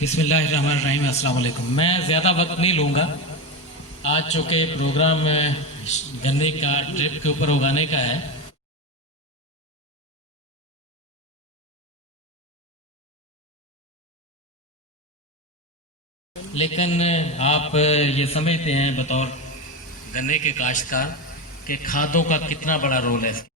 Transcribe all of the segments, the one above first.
बिस्मिल्लाहिर्रहमानिर्रहीम, अस्सलाम वालेकुम। मैं ज़्यादा वक्त नहीं लूँगा। आज चूँकि प्रोग्राम गन्ने का ड्रिप के ऊपर उगाने का है, लेकिन आप ये समझते हैं बतौर गन्ने के काश्तकार कि खादों का कितना बड़ा रोल है।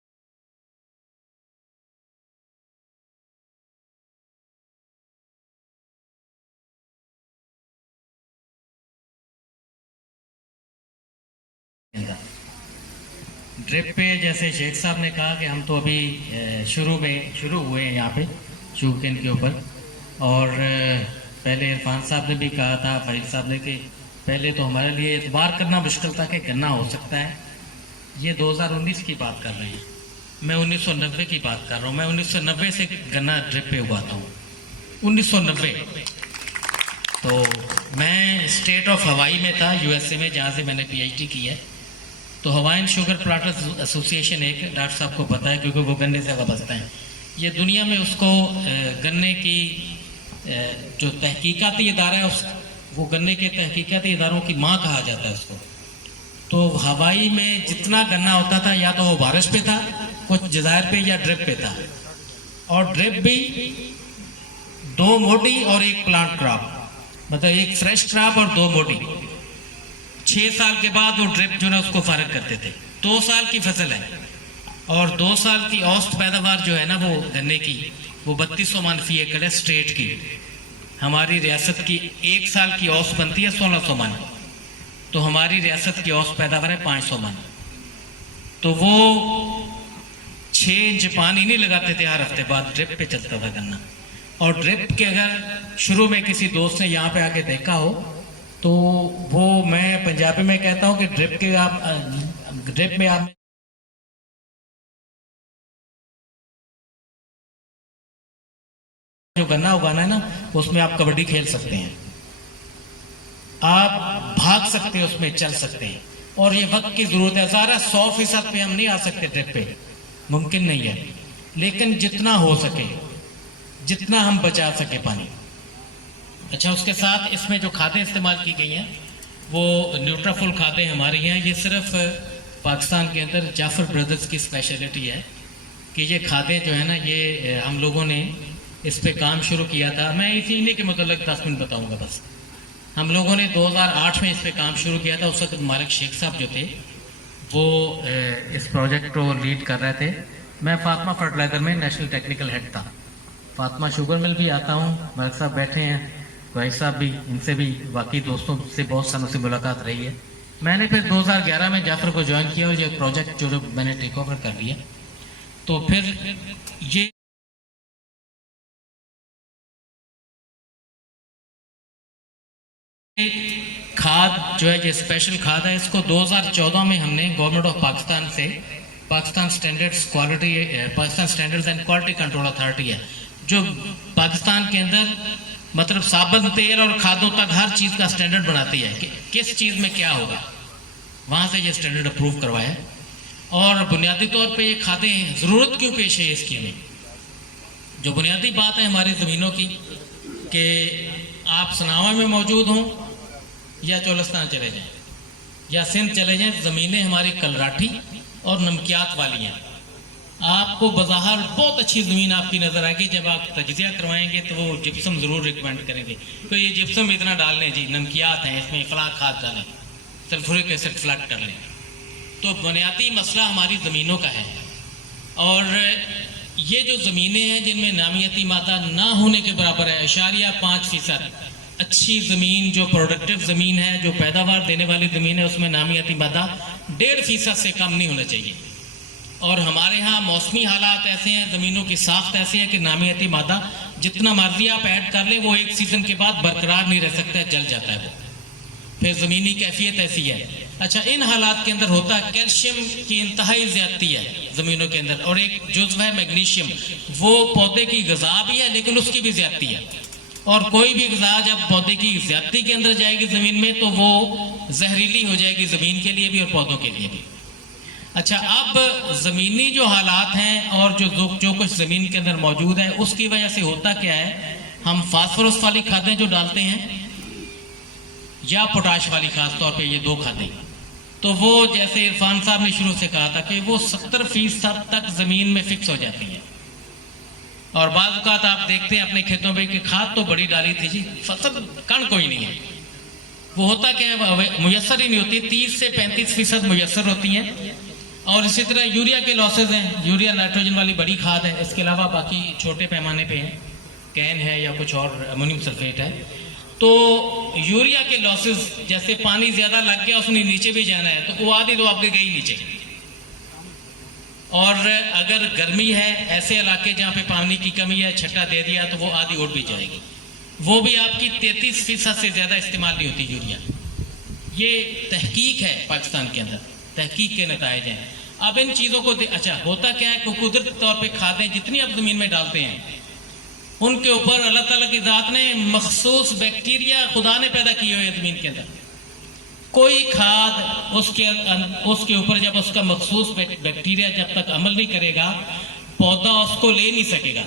ड्रिप पे जैसे शेख साहब ने कहा कि हम तो अभी शुरू हुए हैं यहाँ पे शुगरकेन के ऊपर, और पहले इरफान साहब ने भी कहा था, फरीद साहब ने, कि पहले तो हमारे लिए एतबार करना मुश्किल था कि गन्ना हो सकता है। ये 2019 की बात कर रहे हैं, मैं 1990 की बात कर रहा हूँ। मैं 1990 से गन्ना ड्रिप पे उगाता हूँ, 1990। तो मैं स्टेट ऑफ हवाई में था, यूएसए में, जहाँ से मैंने पीएचडी की है। तो हवाइन शुगर प्लांटर्स एसोसिएशन एक, डॉक्टर साहब को पता है क्योंकि वो गन्ने से वाबस्ता हैं। ये दुनिया में उसको गन्ने की जो तहकीकाती इदारा है, उस वो गन्ने के तहकीकाती इदारों की माँ कहा जाता है उसको। तो हवाई में जितना गन्ना होता था, या तो वो बारिश पे था, कुछ जजायर पे, या ड्रिप पे था। और ड्रिप भी 2 मोटी और 1 प्लांट क्रॉप, मतलब 1 फ्रेश क्रॉप और 2 मोटी। 6 साल के बाद वो ड्रिप जो है उसको फारग करते थे। 2 साल की फसल है, और 2 साल की औसत पैदावार जो है ना वो गन्ने की, वो 3200 मन फी एकड़ है स्टेट की। हमारी रियासत की 1 साल की औसत बनती है 1600 मन, तो हमारी रियासत की औसत पैदावार है 500 मन। तो वो 6 इंच पानी नहीं लगाते थे हर हफ्ते बाद, ड्रिप पे चलता था गन्ना। और ड्रिप के अगर शुरू में किसी दोस्त ने यहाँ पे आके देखा हो, तो वो, मैं पंजाबी में कहता हूँ कि ड्रिप में आप जो गन्ना उगाना है ना, उसमें आप कबड्डी खेल सकते हैं, आप भाग सकते हैं, उसमें चल सकते हैं। और ये वक्त की जरूरत है। ज़रा 100% पे हम नहीं आ सकते ड्रिप पे, मुमकिन नहीं है, लेकिन जितना हो सके, जितना हम बचा सके पानी। अच्छा, उसके साथ इसमें जो खादें इस्तेमाल की गई हैं वो न्यूट्राफुल खादें हमारी हैं। ये सिर्फ पाकिस्तान के अंदर जाफर ब्रदर्स की स्पेशलिटी है कि ये खादें जो है ना, ये हम लोगों ने इस पे काम शुरू किया था। मैं इन्हीं के मतलब 10 मिनट बताऊंगा बस। हम लोगों ने 2008 में इस पे काम शुरू किया था। उस वक्त मालिक शेख साहब जो थे वो इस प्रोजेक्ट को लीड कर रहे थे। मैं फातिमा फर्टिलाइजर में नेशनल टेक्निकल हेड था। फातिमा शुगर मिल भी आता हूँ, मालिक साहब बैठे हैं, भाई साहब भी, इनसे भी बाकी दोस्तों से बहुत समय से मुलाकात रही है। मैंने फिर 2011 में जाफर को ज्वाइन किया, और ये प्रोजेक्ट जो मैंने टेक ओवर कर लिया। तो फिर ये खाद जो है, ये स्पेशल खाद है, इसको 2014 में हमने गवर्नमेंट ऑफ पाकिस्तान से, Pakistan standards and quality control authority है, जो पाकिस्तान के अंदर मतलब साबुन, तेल और खादों तक हर चीज़ का स्टैंडर्ड बनाती है कि किस चीज़ में क्या होगा, वहाँ से ये स्टैंडर्ड अप्रूव करवाया। और बुनियादी तौर पे ये खादें ज़रूरत क्यों पेश है इसकी में, जो बुनियादी बात है हमारी ज़मीनों की, कि आप सनावा में मौजूद हों या चोलस्तान चले जाएं या सिंध चले जाएं, ज़मीनें हमारी कलराठी और नमकियात वाली हैं। आपको बाज़ार बहुत अच्छी ज़मीन आपकी नज़र आएगी, जब आप तजिया करवाएंगे तो वो जिप्सम ज़रूर रिकमेंड करेंगे, तो ये जिप्सम इतना डाल लें जी, नमकियात हैं, इसमें इखलाक खाद डालें, सल्फ्यूरिक एसिड फ्लड कर लें। तो बुनियादी मसला हमारी ज़मीनों का है। और ये जो ज़मीनें हैं जिनमें नामियाती मादा ना होने के बराबर है, 0.5%, अच्छी ज़मीन जो प्रोडक्टिव ज़मीन है, जो पैदावार देने वाली ज़मीन है, उसमें नामियाती मादा 1.5% से कम नहीं होना चाहिए। और हमारे यहाँ मौसमी हालात ऐसे हैं, ज़मीनों की साख्त ऐसी है कि नामियाती मादा जितना मर्जी आप ऐड कर लें, वो 1 सीज़न के बाद बरकरार नहीं रह सकता है, जल जाता है वो। फिर ज़मीनी कैफियत ऐसी है। अच्छा, इन हालात के अंदर होता है कैल्शियम की इंतहाई ज़्यादती है ज़मीनों के अंदर, और एक जुज़्व है मैग्नीशियम, वो पौधे की ग़िज़ा भी है लेकिन उसकी भी ज़्यादती है। और कोई भी ग़िज़ा जब पौधे की ज़्यादती के अंदर जाएगी ज़मीन में, तो वो जहरीली हो जाएगी ज़मीन के लिए भी और पौधों के लिए भी। अच्छा, अब ज़मीनी जो हालात हैं और जो कुछ ज़मीन के अंदर मौजूद है, उसकी वजह से होता क्या है हम फास्फोरस वाली खादें जो डालते हैं या पोटाश वाली, खास तौर पे ये दो खादें, तो वो जैसे इरफान साहब ने शुरू से कहा था कि वो 70% तक जमीन में फिक्स हो जाती है। और बाज़ औक़ात आप देखते हैं अपने खेतों में कि खाद तो बड़ी डाली थी जी, फसल कण कोई नहीं है, वो होता क्या है, मुयस्सर ही नहीं होती। 30 से 35% मुयस्सर होती हैं। और इसी तरह यूरिया के लॉसेज हैं, यूरिया नाइट्रोजन वाली बड़ी खाद है, इसके अलावा बाकी छोटे पैमाने पे हैं, कैन है या कुछ और अमोनियम सल्फेट है। तो यूरिया के लॉसेज, जैसे पानी ज्यादा लग गया उसने नीचे भी जाना है तो वो आधी तो आपके गई नीचे। और अगर गर्मी है, ऐसे इलाके जहाँ पे पानी की कमी है, छट्टा दे दिया तो वो आधी उड़ भी जाएगी। वो भी आपकी 33% से ज्यादा इस्तेमाल नहीं होती यूरिया। ये तहकीक है पाकिस्तान के अंदर, तहकीक के नतायज हैं। अब इन चीज़ों को अच्छा होता क्या है कि कुदरती तौर पे खादें जितनी आप ज़मीन में डालते हैं उनके ऊपर अल्लाह ताला की ज़ात ने मखसूस बैक्टीरिया खुदा ने पैदा किए हुए ज़मीन के अंदर। कोई खाद उसके ऊपर जब उसका मखसूस बैक्टीरिया जब तक अमल नहीं करेगा, पौधा उसको ले नहीं सकेगा।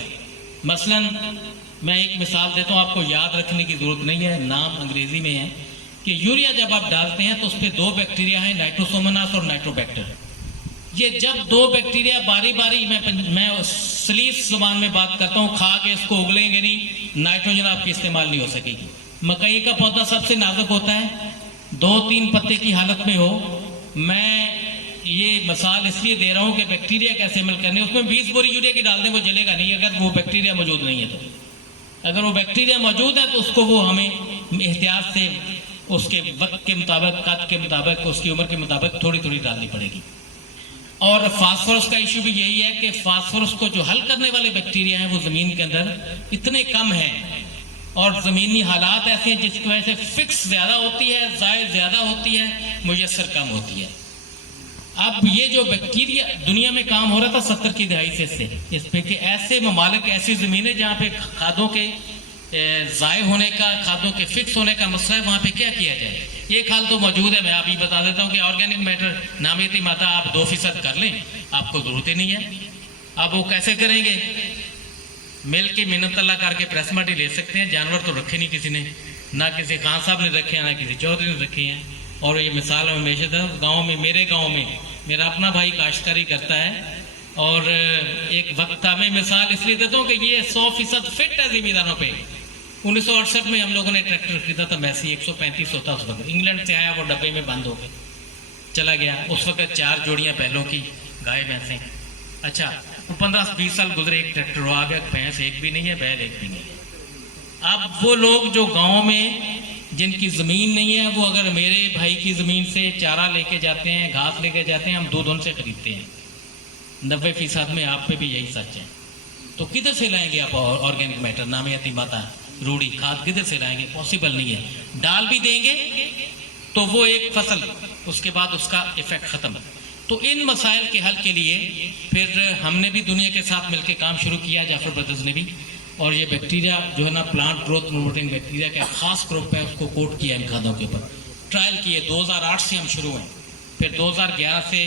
मसलन मैं एक मिसाल देता हूँ, आपको याद रखने की जरूरत नहीं है, नाम अंग्रेजी में है कि यूरिया जब आप डालते हैं तो उस पर दो बैक्टीरिया हैं, नाइट्रोसोमोनास और नाइट्रोबैक्टर। ये जब दो बैक्टीरिया बारी बारी, मैं सलीस जुबान में बात करता हूँ, खा के इसको उगलेंगे नहीं, नाइट्रोजन आपकी इस्तेमाल नहीं हो सकेगी। मकई का पौधा सबसे नाजुक होता है, 2-3 पत्ते की हालत में हो। मैं ये मिसाल इसलिए दे रहा हूँ कि बैक्टीरिया कैसे अमल करने, उसमें 20 बोरी यूरिया की डाल दें वो जलेगा नहीं अगर वो बैक्टीरिया मौजूद नहीं है। तो अगर वो बैक्टीरिया मौजूद है तो उसको वो हमें एहतियात से उसके वक्त के मुताबिक, कद के मुताबिक, उसकी उम्र के मुताबिक थोड़ी थोड़ी डालनी पड़ेगी। और फास्फोरस का इशू भी यही है कि फास्फोरस को जो हल करने वाले बैक्टीरिया हैं वो जमीन के अंदर इतने कम हैं और जमीनी हालात ऐसे हैं जिसकी वजह से फिक्स ज्यादा होती है, जायद ज्यादा होती है, मुयस्सर कम होती है। अब ये जो बैक्टीरिया दुनिया में काम हो रहा था 70 की दहाई से इस पे कि ऐसे ममालिक, ऐसी जमीनें जहाँ पे खादों के ज़ाय होने का, खादों के फिक्स होने का मसला है, वहाँ पे क्या किया जाए। ये खाल तो मौजूद है, मैं अभी बता देता हूँ कि ऑर्गेनिक मैटर नामियाती मादा आप 2% कर लें, आपको जरूरत ही नहीं है। अब वो कैसे करेंगे, मिल के मिन्नत अल्लाह करके प्रेस माटी ले सकते हैं। जानवर तो रखे नहीं किसी ने, ना किसी खान साहब ने रखे हैं, ना किसी चौधरी ने रखे हैं। और ये मिसाल मैं हमेशा था, गाँव में, मेरे गाँव में मेरा अपना भाई काश्तकारी करता है और एक वक्त था, मैं मिसाल इसलिए देता हूँ कि ये 100% फिट है जिम्मेदारों पे। 1968 में हम लोगों ने ट्रैक्टर खरीदा था, मैसी 135 होता उस वक्त, इंग्लैंड से आया, वो डब्बे में बंद हो गए, चला गया। उस वक्त 4 जोड़ियां बैलों की, गाय भैंसें। अच्छा, 15-20 साल गुजरे, एक ट्रैक्टर आ गया, भैंस एक भी नहीं है, बैल एक भी नहीं है। अब वो लोग जो गाँव में जिनकी ज़मीन नहीं है, वो अगर मेरे भाई की ज़मीन से चारा लेके जाते हैं, घास लेके जाते हैं, हम दूध उनसे खरीदते हैं। 90% में आप पे भी यही सच है। तो किधर से लाएंगे आप ऑर्गेनिक मैटर, नामियाती मादा, रूढ़ी खाद किधर से लाएंगे? पॉसिबल नहीं है। डाल भी देंगे तो वो एक फसल, उसके बाद उसका इफेक्ट खत्म। तो इन मसाइल के हल के लिए फिर हमने भी दुनिया के साथ मिलकर काम शुरू किया, जाफर ब्रदर्स ने भी। और ये बैक्टीरिया जो है ना, प्लांट ग्रोथ प्रोमोटिंग बैक्टीरिया का खास ग्रुप है, उसको कोट किया इन खादों के ऊपर, ट्रायल किए। 2008 से हम शुरू हैं, फिर 2011 से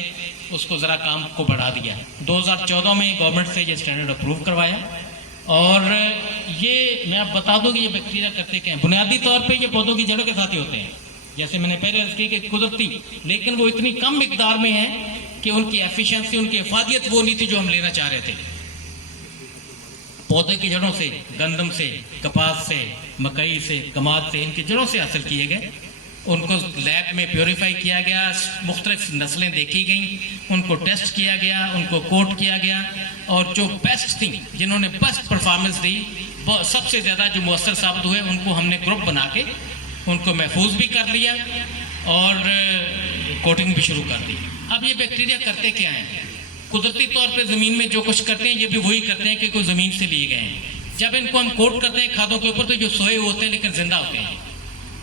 उसको ज़रा काम को बढ़ा दिया। 2014 में गवर्नमेंट से ये स्टैंडर्ड अप्रूव करवाया। और ये मैं आप बता दूं कि ये बैक्टीरिया करते क्या हैं। बुनियादी तौर पे ये पौधों की जड़ों के साथ ही होते हैं, जैसे मैंने पहले अर्ज की कि कुदरती, लेकिन वो इतनी कम मिकदार में है कि उनकी एफिशिएंसी, उनकी इफादियत वो नहीं थी जो हम लेना चाह रहे थे। पौधे की जड़ों से, गंदम से, कपास से, मकई से, कमाद से, इनकी जड़ों से हासिल किए गए। उनको लैब में प्योरीफाई किया गया, मुख्तलिफ नस्लें देखी गई, उनको टेस्ट किया गया, उनको कोट किया गया। और जो बेस्ट थी, जिन्होंने बेस्ट परफॉर्मेंस दी, वो सबसे ज़्यादा जो मुअस्सर साबित हुए, उनको हमने ग्रुप बना के उनको महफूज भी कर लिया और कोटिंग भी शुरू कर दी। अब ये बैक्टीरिया करते क्या हैं? कुदरती तौर पे ज़मीन में जो कुछ करते हैं, ये भी वही करते हैं कि कोई ज़मीन से लिए गए हैं। जब इनको हम कोट करते हैं खादों के ऊपर, तो जो सोए होते हैं लेकिन जिंदा होते हैं।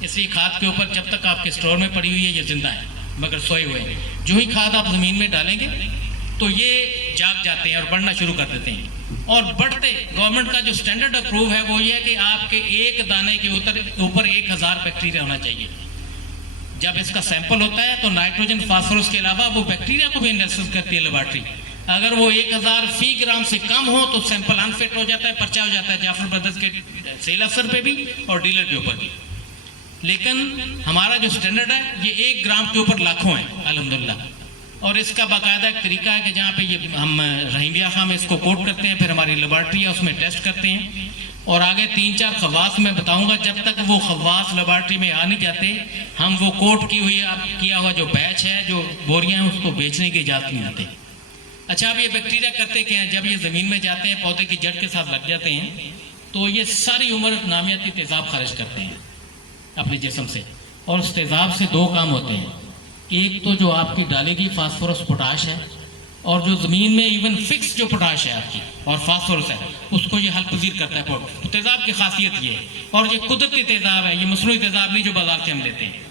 इसलिए खाद के ऊपर जब तक आपके स्टोर में पड़ी हुई है, ये जिंदा है मगर सोए हुए हैं। जो ही खाद आप ज़मीन में डालेंगे तो ये जाग जाते हैं और बढ़ना शुरू कर देते हैं। और बढ़ते, गवर्नमेंट का जो स्टैंडर्ड अप्रूव है वो ये है कि आपके एक दाने के ऊपर 1000 बैक्टीरिया होना चाहिए। जब इसका सैंपल होता है तो नाइट्रोजन, फास्फोरस के अलावा वो बैक्टीरिया को भी एनालिसिस करती है लेबॉर्ट्री। अगर वो 1000 फी ग्राम से कम हो तो सैंपल अनफिट हो जाता है, पर्चा हो जाता है जाफर ब्रदर्स के सेल अफसर पे भी और डीलर के ऊपर भी। लेकिन हमारा जो स्टैंडर्ड है ये 1 ग्राम के ऊपर लाखों है अल्हम्दुलिल्लाह। और इसका बाकायदा एक तरीका है कि जहाँ पे ये हम रहीमिया खां में इसको कोट करते हैं, फिर हमारी लेबॉर्ट्री है उसमें टेस्ट करते हैं, और आगे 3-4 खवास में बताऊंगा। जब तक वो खवास लेबॉर्ट्री में आ नहीं जाते हम वो कोट की हुई किया हुआ जो बैच है, जो बोरियां हैं, उसको बेचने की इजाज़त नहीं आती। अच्छा, अब ये बैक्टीरिया करते क्या हैं, जब ये ज़मीन में जाते हैं पौधे की जड़ के साथ लग जाते हैं तो ये सारी उम्र नामियाती तेज़ाब खारिज करते हैं अपने जिस्म से। और उस तेज़ाब से 2 काम होते हैं, एक तो जो आपकी डालेगी फास्फोरस पोटाश है, और जो ज़मीन में इवन फिक्स जो पोटाश है आपकी और फास्फोरस है उसको ये हल पजीर करता है। तो तेज़ाब की खासियत ये है, और ये कुदरती तेज़ाब है, ये मसनूई तेज़ाब नहीं जो बाजार से हम लेते हैं,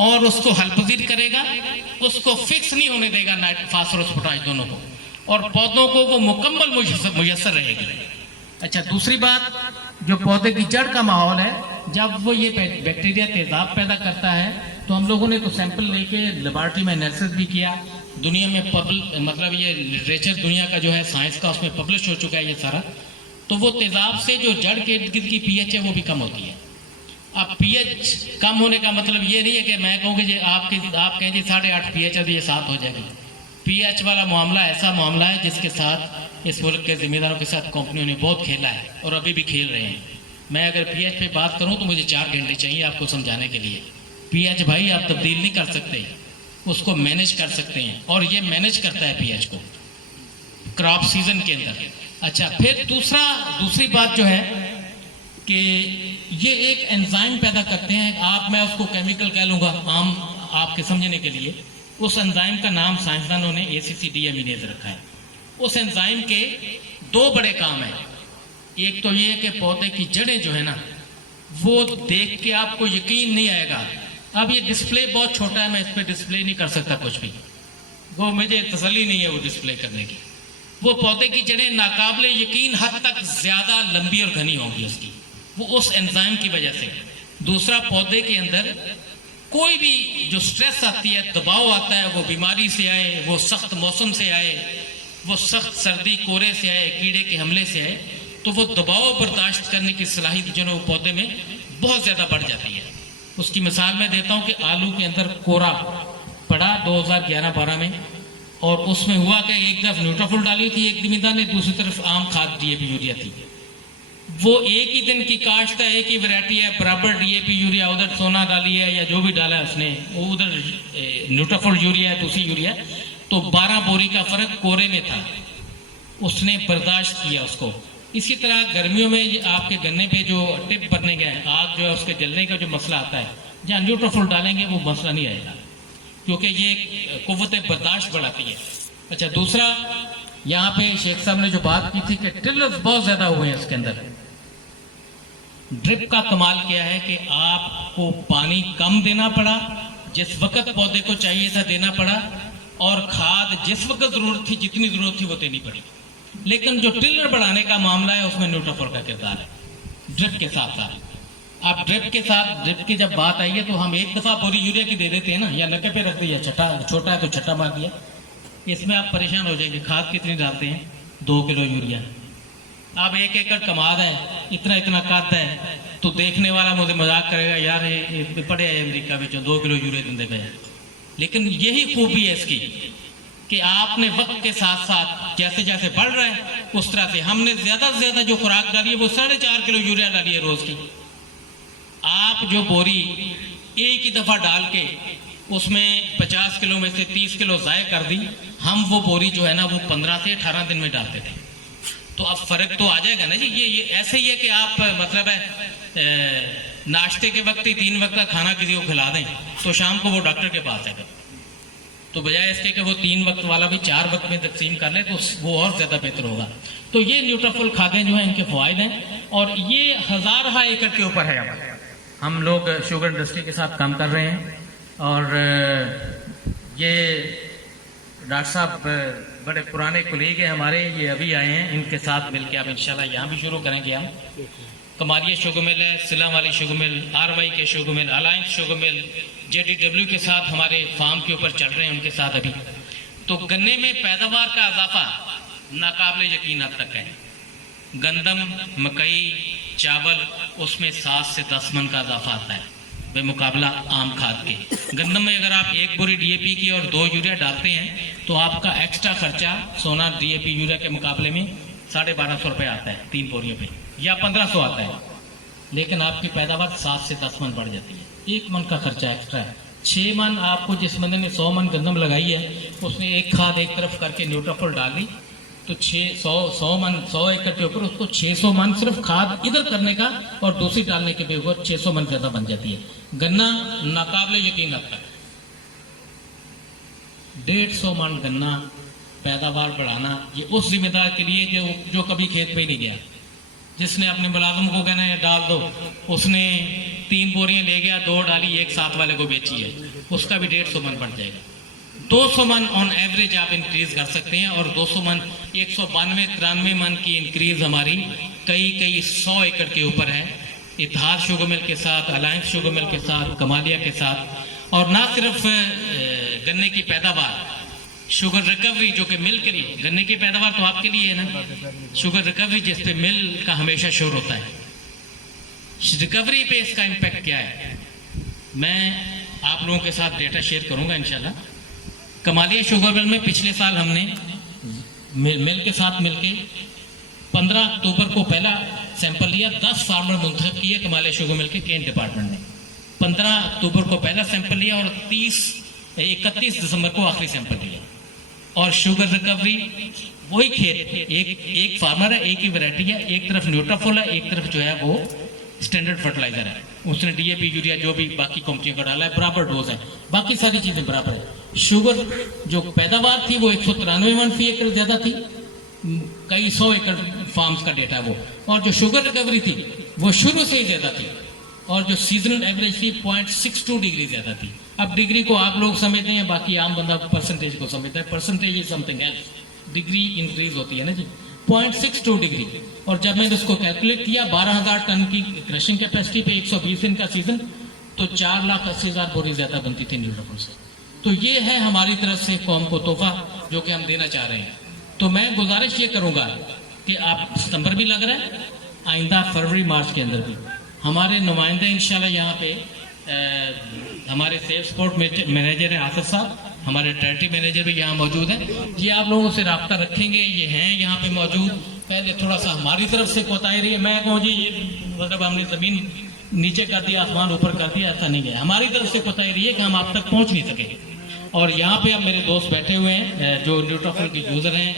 और उसको हल पजीर करेगा, उसको फिक्स नहीं होने देगा फास्फोरस पोटाश दोनों को, और पौधों को वो मुकम्मल मुयस्सर रहेगी। अच्छा, दूसरी बात, जो पौधे की जड़ का माहौल है, जब वो ये बैक्टीरिया तेज़ाब पैदा करता है तो हम लोगों ने तो सैंपल लेके लेबॉर्ट्री में एनालिसिस भी किया। दुनिया में मतलब ये लिटरेचर दुनिया का जो है साइंस का, उसमें पब्लिश हो चुका है ये सारा। तो वो तेज़ाब से जो जड़ के इर्द गिर्द की पीएच है वो भी कम होती है। अब पीएच कम होने का मतलब ये नहीं है कि मैं कहूँगी जी आप कहें जी 8.5 पीएच है तो ये 7 हो जाएगी। पीएच वाला मामला ऐसा मामला है जिसके साथ इस मुल्क के जिम्मेदारों के साथ कंपनियों ने बहुत खेला है और अभी भी खेल रहे हैं। मैं अगर पीएच पे बात करूं तो मुझे 4 घंटे चाहिए आपको समझाने के लिए। पीएच भाई आप तब्दील नहीं कर सकते, उसको मैनेज कर सकते हैं, और ये मैनेज करता है पीएच को क्रॉप सीजन के अंदर। अच्छा, फिर दूसरी बात जो है कि ये एक एंजाइम पैदा करते हैं, मैं उसको केमिकल कह लूँगा आम आपके समझने के लिए। उस एंजाइम का नाम साइंसदानों ने ACCD अमीनेज रखा है। उस एंजाइम के 2 बड़े काम हैं। एक तो ये कि पौधे की जड़ें जो है ना, वो देख के आपको यकीन नहीं आएगा। अब ये डिस्प्ले बहुत छोटा है, मैं इस पर डिस्प्ले नहीं कर सकता कुछ भी, वो मुझे तसल्ली नहीं है वो डिस्प्ले करने की। वो पौधे की जड़ें नाकाबिले यकीन हद तक ज्यादा लंबी और घनी होंगी उसकी, वो उस एंजाइम की वजह से। दूसरा, पौधे के अंदर कोई भी जो स्ट्रेस आती है, दबाव आता है, वो बीमारी से आए, वो सख्त मौसम से आए, वो सख्त सर्दी कोहरे से आए, कीड़े के हमले से आए, तो वो दबाव बर्दाश्त करने की सलाहियत जो है वो पौधे में बहुत ज़्यादा बढ़ जाती है। उसकी मिसाल मैं देता हूँ कि आलू के अंदर कोरा पड़ा 2011-12 में, और उसमें हुआ कि एक तरफ न्यूट्राफुल डाली थी एक जिम्मेदार ने, दूसरी तरफ आम खाद DAP यूरिया थी। वो एक ही दिन की काश्त है, एक ही वैरायटी है, बराबर DAP यूरिया उधर सोना डाली है या जो भी डाला है उसने, वो उधर न्यूट्राफुल यूरिया है, दूसरी यूरिया, तो 12 बोरी का फर्क कोरे में था, उसने बर्दाश्त किया उसको। इसी तरह गर्मियों में आपके गन्ने पे जो टिप बनने गए, आग जो है उसके जलने का जो मसला आता है, जहाँ न्यूट्रोफिल डालेंगे वो मसला नहीं आएगा, क्योंकि ये कुव्वत बर्दाश्त बढ़ाती है। अच्छा, दूसरा, यहाँ पे शेख साहब ने जो बात की थी कि टिलर्स बहुत ज्यादा हुए हैं इसके अंदर। ड्रिप का कमाल क्या है कि आपको पानी कम देना पड़ा, जिस वक्त पौधे को चाहिए था देना पड़ा, और खाद जिस वक्त जरूरत थी, जितनी जरूरत थी वो देनी पड़ी। लेकिन जो टिलर बढ़ाने का मामला है उसमें न्यूट्रोफिल का किरदार है ड्रिप के साथ साथ। आप ड्रिप की जब बात आई है तो हम एक दफा बोरी यूरिया की दे देते हैं ना, या लगे पे रख दिया, छोटा है तो छठा मार दिया। इसमें आप परेशान हो जाएंगे, खाद कितनी डालते हैं, 2 किलो यूरिया। अब 1 एकड़ कमाद है, इतना कद है, तो देखने वाला मुझे मजाक करेगा, यार ये पड़े है अमेरिका में जो 2 किलो यूरिया देते गए। लेकिन यही खूबी है इसकी कि आपने वक्त के साथ साथ जैसे जैसे बढ़ रहे हैं उस तरह से हमने ज्यादा से ज्यादा जो खुराक डाली है वो 4.5 किलो यूरिया डाली है रोज की। आप जो बोरी एक ही दफा डाल के उसमें 50 किलो में से 30 किलो ज़ाय कर दी, हम वो बोरी जो है ना वो 15 से 18 दिन में डालते थे। तो अब फर्क तो आ जाएगा ना जी। ये ऐसे ही है कि आप मतलब है नाश्ते के वक्त ही 3 वक्त का खाना किसी को खिला दें तो शाम को वो डॉक्टर के पास है, तो बजाय इसके कि वो 3 वक्त वाला भी 4 वक्त में तकसीम कर ले तो वो और ज्यादा बेहतर होगा। तो ये न्यूट्राफुल खादें जो है इनके फायदे हैं, और ये 1000 एकड़ के ऊपर है। अब हम लोग शुगर इंडस्ट्री के साथ काम कर रहे हैं, और ये डॉक्टर साहब बड़े पुराने कुलीग हैं हमारे, ये अभी आए हैं, इनके साथ मिलकर अब इंशाल्लाह यहाँ भी शुरू करेंगे हम। कमारिया शुगर मिल है, सिला वाली शुगर मिल, RY के sugar mill, alliance sugar mill, JDW के साथ हमारे फार्म के ऊपर चल रहे हैं उनके साथ अभी। तो गन्ने में पैदावार का इजाफा नाकाबिले यकीन हद तक है। गंदम, मकई, चावल, उसमें 7 से 10 मन का इजाफा आता है बेमुकाबला आम खाद के। गंदम में अगर आप 1 बोरी डीएपी की और 2 यूरिया डालते हैं तो आपका एक्स्ट्रा खर्चा सोना डीएपी यूरिया के मुकाबले में 1250 रुपये आता है 3 बोरियों पे, या 1500 आता है, लेकिन आपकी पैदावार 7 से 10 मन बढ़ जाती है। 1 मन का खर्चा एक्स्ट्रा है। 6 मन आपको, जिस बंदे ने 100 मन गंदम लगाई है उसने एक खाद एक तरफ करके न्यूट्राफॉल डाल दी, तो 100 एकड़ के ऊपर उसको 600 मन सिर्फ खाद इधर करने का और दूसरी डालने के ऊपर 600 मन ज्यादा बन जाती है। गन्ना नाकाबिले यकीन हद तक 150 मन गन्ना पैदावार बढ़ाना, ये उस जिम्मेदार के लिए जो कभी खेत पे ही नहीं गया, जिसने अपने मुलाजिम को कहना है डाल दो, उसने 3 बोरियां ले गया, 2 डाली, एक साथ वाले को बेची है, उसका भी 150 मन बढ़ जाएगा। 200 मन ऑन एवरेज आप इंक्रीज कर सकते हैं, और 200 मन 192-93 मन की इंक्रीज हमारी कई 100 एकड़ के ऊपर है, इतिहाद शुगर मिल के साथ, अलायंस शुगर मिल के साथ, कमालिया के साथ। और ना सिर्फ गन्ने की पैदावार, शुगर रिकवरी जो कि मिल के लिए, गन्ने की पैदावार तो आपके लिए है ना, शुगर रिकवरी जिस पे मिल का हमेशा शोर होता है, रिकवरी पे इसका इम्पैक्ट क्या है, मैं आप लोगों के साथ डेटा शेयर करूंगा इंशाल्लाह। कमालिया शुगर मिल में पिछले साल हमने मिल के साथ मिलके 15 अक्टूबर को पहला सैंपल लिया, 10 फार्मर मुंतखब किए कमालिया शुगर मिल के केन डिपार्टमेंट ने। 15 अक्टूबर को पहला सैंपल लिया और 31 दिसंबर को आखिरी सैंपल लिया। और शुगर रिकवरी वही खेत, एक फार्मर है, एक ही वैरायटी है, एक तरफ न्यूट्राफॉल है, एक तरफ जो है वो स्टैंडर्ड फर्टिलाइजर है, उसने डीएपी यूरिया जो भी बाकी कंपनियों का डाला है बराबर डोज है, बाकी सारी चीजें बराबर है। शुगर जो पैदावार थी वो 193 मन फी एकड़ ज्यादा थी, कई 100 एकड़ फार्म्स का डेटा वो, और जो शुगर रिकवरी थी वो शुरू से ही ज्यादा थी, और जो सीजनल एवरेज थी 0.62 डिग्री ज्यादा थी। अब डिग्री को आप लोग समझते हैं, बाकी आम बंदा परसेंटेज को समझता है, percentage is something else, degree increase होती है ना जी, 0.62 डिग्री। और जब मैंने उसको कैलकुलेट किया 12,000 टन की क्रशिंग कैपेसिटी पे 120 दिन का सीजन, तो 4,80,000 बोरी ज्यादा बनती थी न्यूट्राफॉल से। तो ये है हमारी तरफ से कौम को तोहफा जो कि हम देना चाह रहे हैं। तो मैं गुजारिश ये करूंगा कि आप, सितंबर भी लग रहा है, आइंदा फरवरी मार्च के अंदर भी हमारे नुमाइंदे इंशाल्लाह यहाँ पे हमारे सेल्स सपोर्ट मैनेजर है आसिफ साहब, हमारे टेरिटरी मैनेजर भी यहाँ मौजूद हैं, ये आप लोगों से रब्ता रखेंगे, ये हैं यहाँ पे मौजूद। पहले थोड़ा सा हमारी तरफ से कोताही रही है, मैं कहूँ जी मतलब हमने जमीन नीचे कर दिया, आसमान ऊपर कर दिया, ऐसा नहीं है, हमारी तरफ से कोताही रही है कि हम आप तक पहुँच नहीं सके। और यहाँ पे अब मेरे दोस्त बैठे हुए हैं जो न्यूट्राफॉल के यूजर हैं,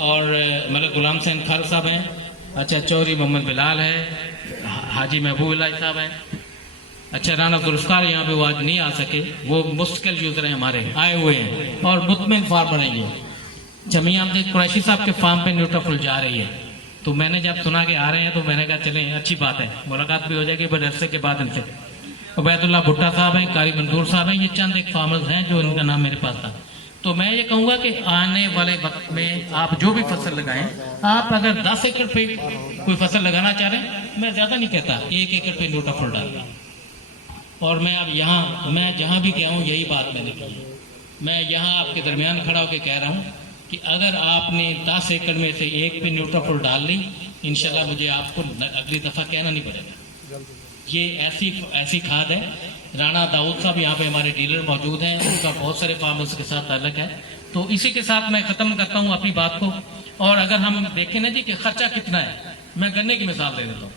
और मतलब गुलाम हुसैन खान साहब हैं, अच्छा चौधरी मोहम्मद बिलाल है, हाजी महबूब अल्लाह साहब हैं, अच्छा राना गुलफ्कार यहाँ पे वो आज नहीं आ सके, वो मुश्किल यूजर हैं हमारे, आए हुए हैं और मुतमिन फार्मर हैं ये। जमीन हमने कुरैशी साहब के फार्म पे न्यूट्राफॉल जा रही है, तो मैंने जब सुना कि आ रहे हैं तो मैंने कहा चलें, अच्छी बात है, मुलाकात भी हो जाएगी बड़े अरसे के बाद इनसे। उबैदुल्लाह भुट्टा साहब हैं, कारी मंदूर साहब हैं, ये चंद एक फार्मर्स हैं जो इनका नाम मेरे पास था। तो मैं ये कहूँगा कि आने वाले वक्त में आप जो भी फसल लगाएं, आप अगर 10 एकड़ पे कोई फसल लगाना चाह रहे हैं, मैं ज्यादा नहीं कहता, 1 एकड़ पे न्यूट्राफॉल डाल। और मैं अब यहाँ, मैं जहाँ भी गया हूँ यही बात मैंने की, मैं यहाँ आपके दरमियान खड़ा होकर कह रहा हूँ कि अगर आपने 10 एकड़ में से 1 पे न्यूट्राफॉल डाल ली, इंशाल्लाह मुझे आपको अगली दफा कहना नहीं पड़ेगा। ये ऐसी खाद है। राणा दाऊद साहब यहाँ पे हमारे डीलर मौजूद हैं, उनका बहुत सारे फार्मर्स के साथ ताल्लुक है। तो इसी के साथ मैं खत्म करता हूँ अपनी बात को। और अगर हम देखें ना जी कि खर्चा कितना है, मैं गन्ने की मिसाल दे देता हूँ।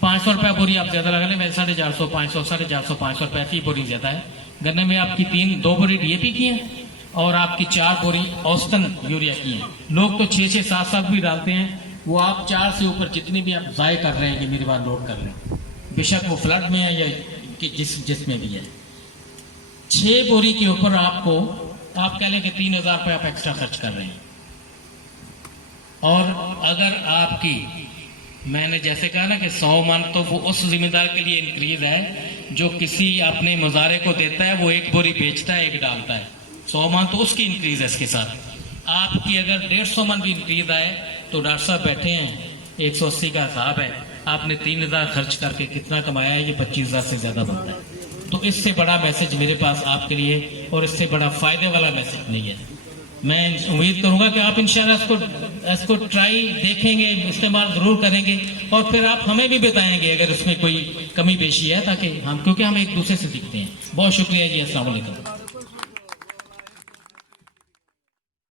500 रुपया बोरी आप ज्यादा लगा लें, मैं 450, 500, 450, 500 रुपया फी बोरी ज्यादा है। गन्ने में आपकी 2 बोरी डीएपी की है और आपकी 4 बोरी औसतन यूरिया की है। लोग तो 6-6, 7-7 भी डालते हैं, वो आप 4 से ऊपर जितनी भी आप जाय कर रहे हैं कि मेरी बात लोड कर रहे हैं, बेशक वो फ्लड में है या कि जिसमें भी है। 6 बोरी के ऊपर आपको आप कह लें कि 3,000 रुपये आप एक्स्ट्रा खर्च कर रहे हैं। और अगर आपकी, मैंने जैसे कहा ना कि 100 मन, तो वो उस जिम्मेदार के लिए इंक्रीज है जो किसी अपने मुजारे को देता है, वो 1 बोरी बेचता है, 1 डालता है। 100 मन तो उसकी इंक्रीज है। इसके साथ आपकी अगर 150 मन भी इंक्रीज आए तो डॉक्टर साहब बैठे हैं, 180 का हिसाब है, आपने 3,000 खर्च करके कितना कमाया है, ये 25,000 से ज्यादा बनता है। तो इससे बड़ा मैसेज मेरे पास आपके लिए और इससे बड़ा फायदे वाला मैसेज नहीं है। मैं उम्मीद करूंगा कि आप इंशाल्लाह इसको ट्राई देखेंगे, इस्तेमाल जरूर करेंगे और फिर आप हमें भी बताएंगे अगर उसमें कोई कमी पेशी है, ताकि हम, क्योंकि हम एक दूसरे से सीखते हैं। बहुत शुक्रिया जी, अस्सलाम वालेकुम।